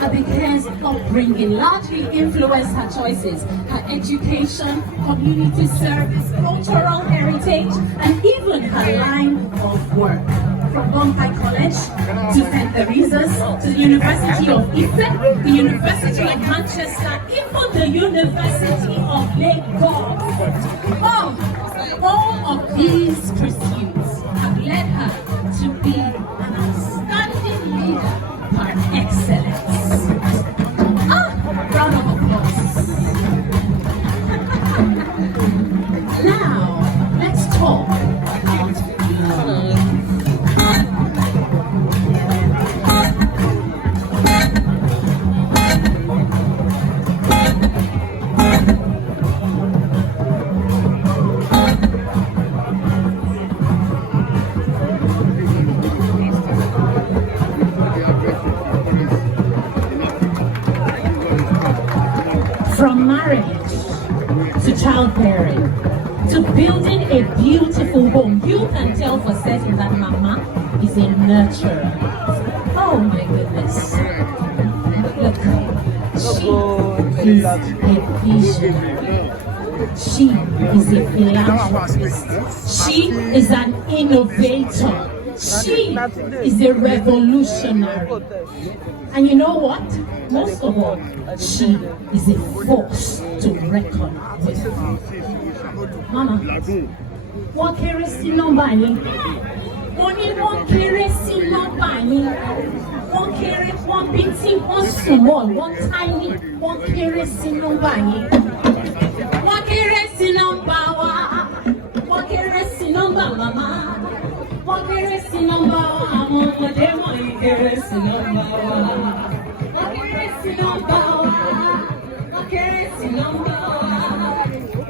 Her beginnings upbringing largely influenced her choices, her education, community service, cultural heritage, and even her line of work. From Bombay College to St. Teresa's, to the University of Ife, the University of Manchester, even the University of Lagos. All of these pursuits have led her to be an outstanding leader par excellence. Round of applause. Now, let's talk about love. From marriage to childbearing to building a beautiful home, you can tell for certain that Mama is a nurturer. Oh my goodness. Look, she is a visionary. She is a philanthropist. She is an innovator. She is a revolutionary. And you know what? Most of all, she is a force to reckon with. Mama, one kéré sí nọ́mbà yín. One kéré sí nọ́mbà yín. One kéré, one bitty, one small, one tiny, one kéré sí nọ́mbà yín. One kéré sí nọ́mbà wa. One kéré sí nọ́mbà mama. One kéré sí nọ́mbà wa. Àwọn ọmọdé wọ̀nyí kéré sí nọ́mbà wa. One kéré sí nọ́mbà wa. One kéré sí nọ́mbà wa.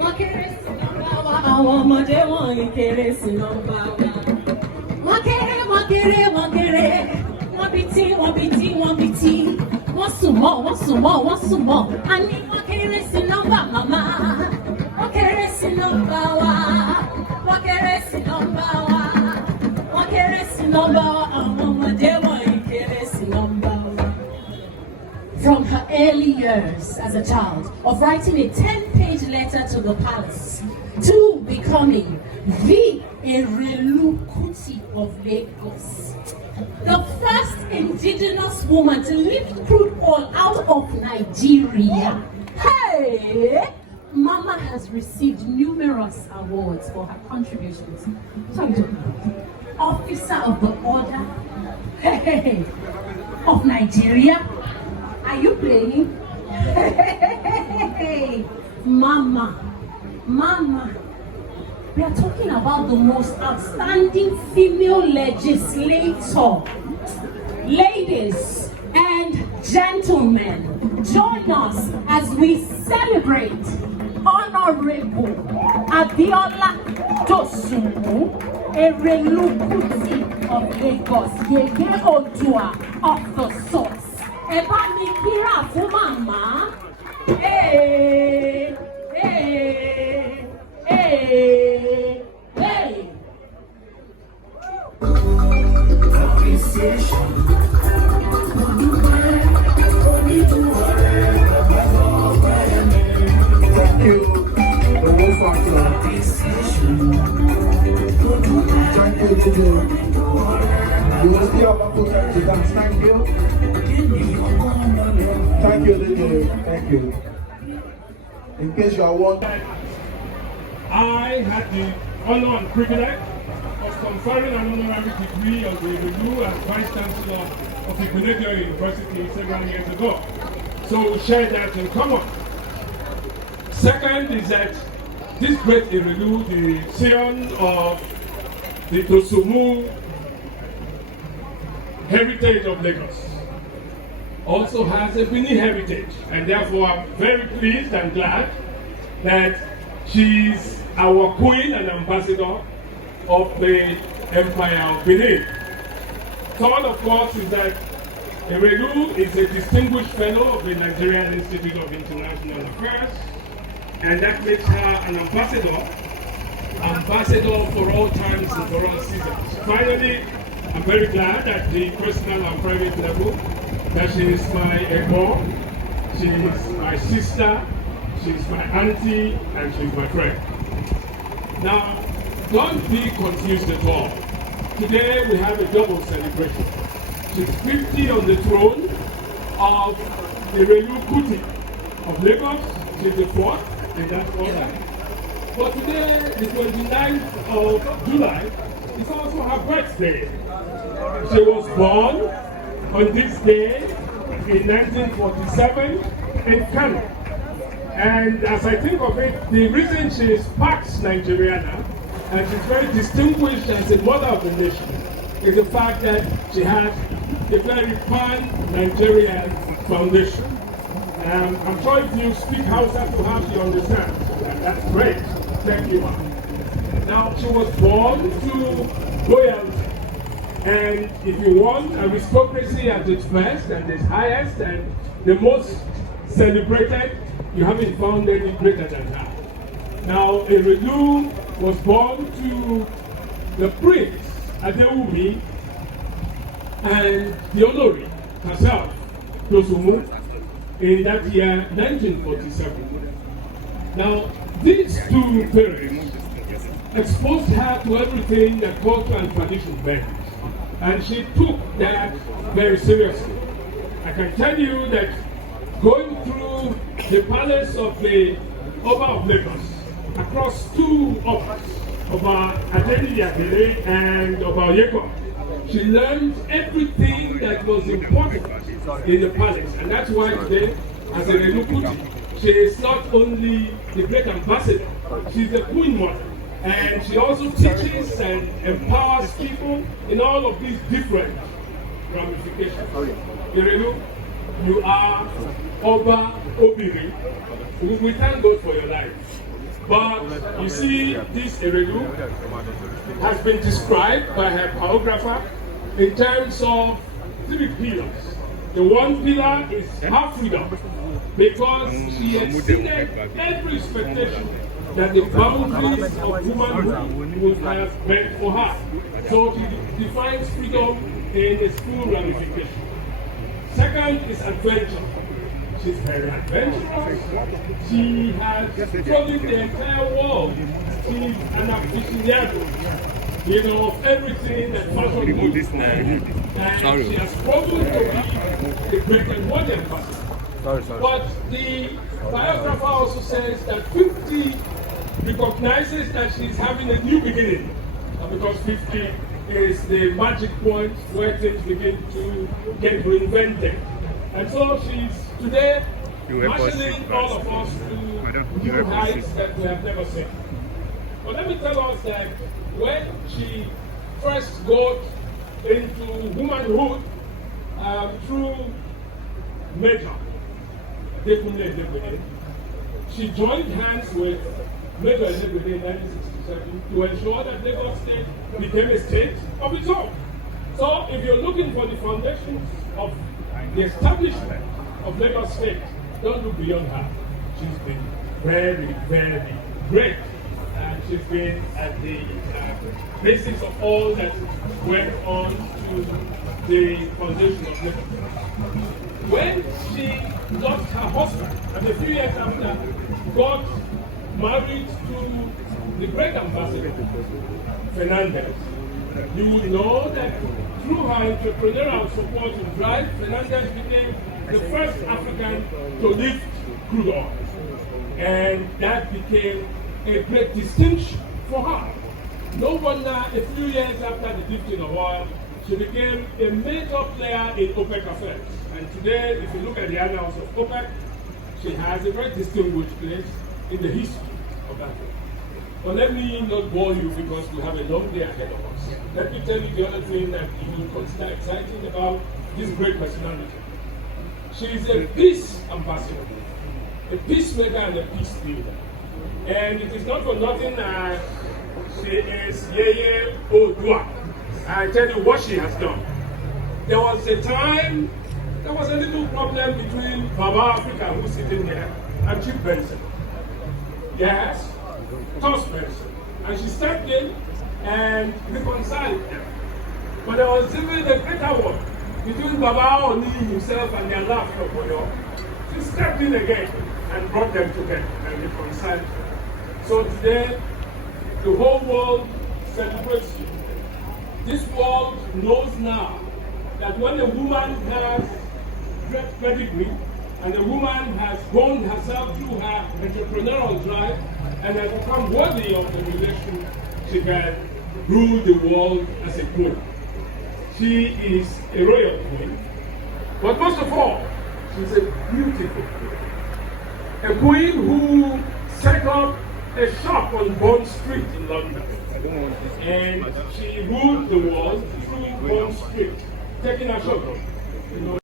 One kéré sí nọ́mbà wa. Àwọn ọmọdé wọ̀nyí kéré sí nọ́mbà wa. Wọ́n kéré, wọ́n kéré, wọ́n kéré. Wọ́n bití, wọ́n bití, wọ́n bití. Wọ́n sùn mọ́, wọ́n sùn mọ́, wọ́n sùn mọ́. A ní wọ́n kéré sí nọ́mbà màmá. Wọ́n kéré sí nọ́mbà wa. Wọ́n kéré sí nọ́mbà wa. Wọ́n kéré sí nọ́mbà wa. Àwọn ọmọdé wọ̀nyí kéré sí nọ́mbà wa. From her early years as a child, of writing a 10-page letter to the palace, to becoming the Erelu of Lagos, the first indigenous woman to lift crude oil out of Nigeria. Hey! Mama has received numerous awards for her contributions. What are you talking about? Officer of the Order of Nigeria. Are you playing? Mama. We are talking about the most outstanding female legislator. Ladies and gentlemen, join us as we celebrate Honorable Abiola Dosumu, Erelu of Lagos, Yeye Odua of the Source. Eba mi kira fún mama. Hey. Appreciation. Thank you. The whole factor. Thank you. You will see our full-time dance. Thank you. Thank you, Lily. Thank you. In case you are wondering, I had the honor and privilege of conferring an honorary degree of the Erelu as Vice Chancellor of Gbadebo University several years ago. So we share that in common. Second is that this great Erelu, the scion of the Dosumu heritage of Lagos, also has a Benin heritage, and therefore I'm very pleased and glad that she's our queen and ambassador of the Empire of Benin. Third, of course, is that Erelu is a distinguished fellow of the Nigerian Institute of International Affairs, and that makes her an ambassador ambassador for all times and for all seasons. Finally, I'm very glad at the personal and private level that she is my equal, she is my sister, she is my auntie, and she is my friend. Now, don't be confused at all. Today we have a double celebration. She's 50 on the throne of Erelu Kuti of Lagos. She's the fourth in that order. But today, the 29th of July, is also her birthday. She was born on this day in 1947 in Kano. And as I think of it, the reason she is Pax Nigeriana and she's very distinguished as a mother of the nation is the fact that she has a very pan-Nigerian foundation. I'm sure if you speak Hausa to her, she understands. And that's great. Thank you, ma'am. Now, she was born to royalty. And if you want aristocracy at its best and its highest and the most celebrated, you haven't found any greater than her. Now, Erelu was born to the prince, Adewumi, and the Olori herself, Dosumu, in that year, 1947. Now, these two parents exposed her to everything that culture and tradition meant. And she took that very seriously. I can tell you that going through the palace of the Oba of Lagos, across two Obas, Oba Adeniyi and Oba Oyeko, she learned everything that was important in the palace. And that's why today, as a Erelu Kuti, she is not only the great ambassador, she's the queen mother. And she also teaches and empowers people in all of these different ramifications. Erelu, you are Oba Obiri. We thank God for your life. But you see, this Erelu has been described by her biographer in terms of three pillars. The one pillar is her freedom, because she exceeded every expectation that the boundaries of womanhood would have meant for her. So she defines freedom in its full ramification. Second is adventure. She's very adventurous. She has traveled the entire world. She's an aficionado, of everything that fashion moves. And she has proven to be the great and modern person. But the biographer also says that 50 recognizes that she's having a new beginning, because 50 is the magic point where things begin to get reinvented. And so she's today marshalling all of us to new heights that we have never seen. But let me tell us that when she first got into womanhood through Major Dekunle, she joined hands with Major Dekunle in 1967 to ensure that Lagos State became a state of its own. So if you're looking for the foundations of the establishment of Lagos State, don't look beyond her. She's been very, very great. And she's been at the basis of all that went on to the foundation of Lagos. When she lost her husband, and a few years after, got married to the great ambassador, Fernandez, you would know that through her entrepreneurial support and drive, Fernandez became the first African to lift crude oil. And that became a great distinction for her. No wonder a few years after the lifting of oil, she became a major player in OPEC affairs. And today, if you look at the annals of OPEC, she has a very distinguished place in the history of that. But let me not bore you because we have a long day ahead of us. Let me tell you the other thing that you will consider exciting about this great personality. She is a peace ambassador, a peacemaker and a peace builder. And it is not for nothing that she is Yeye Odua. I tell you what she has done. There was a time, there was a little problem between Baba Africa, who's sitting here, and Chief Benson. Yes, tough person. And she stepped in and reconciled them. But there was even a greater one between Baba Oni himself and their last Oboyo. She stepped in again and brought them together and reconciled them. So today, the whole world celebrates you. This world knows now that when a woman has great pedigree and a woman has grown herself through her entrepreneurial drive and has become worthy of the relation, she can rule the world as a queen. She is a royal queen, but most of all, she's a beautiful queen. A queen who set up a shop on Bond Street in London. And she ruled the world through Bond Street, taking a shop.